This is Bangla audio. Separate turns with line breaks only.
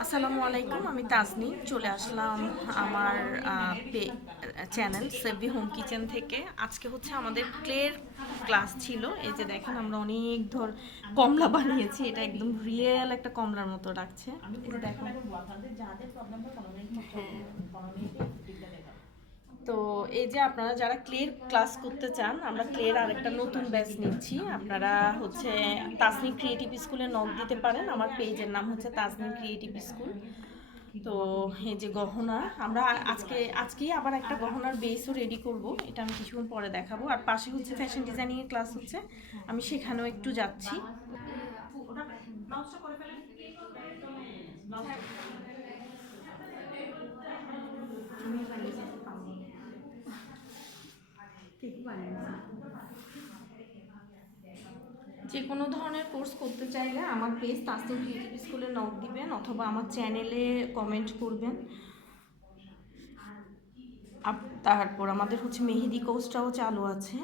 আসসালামু আলাইকুম, আমি তাজনি। চলে আসলাম আমার চ্যানেল সেভি হোম কিচেন থেকে। আজকে হচ্ছে আমাদের ক্লের ক্লাস ছিল। এই যে দেখেন, আমরা অনেক ধর কমলা বানিয়েছি। এটা একদম রিয়েল একটা কমলার মতো লাগছে। দেখো। তো এই যে আপনারা যারা ক্লের ক্লাস করতে চান, আমরা ক্লের আরেকটা নতুন ব্যাচ নিচ্ছি। আপনারা হচ্ছে তাসনিম ক্রিয়েটিভ স্কুলে নক দিতে পারেন। আমার পেজের নাম হচ্ছে তাসনিম ক্রিয়েটিভ স্কুল তো এই যে গহনা, আমরা আজকে, আজকেই আবার একটা গহনার বেসও রেডি করব। এটা আমি কিছুক্ষণ পরে দেখাবো। আর পাশে হচ্ছে ফ্যাশন ডিজাইনিংয়ের ক্লাস হচ্ছে। আমি সেখানেও একটু যাচ্ছি। যে কোনো ধরনের কোর্স করতে চাইলে আমার পেজ তাস্তু ক্রিয়েটিভ স্কুলে নক দিবেন অথবা আমার চ্যানেলে কমেন্ট করবেন। তারপর আমাদের হচ্ছে মেহেদি কোর্সটাও চালু আছে।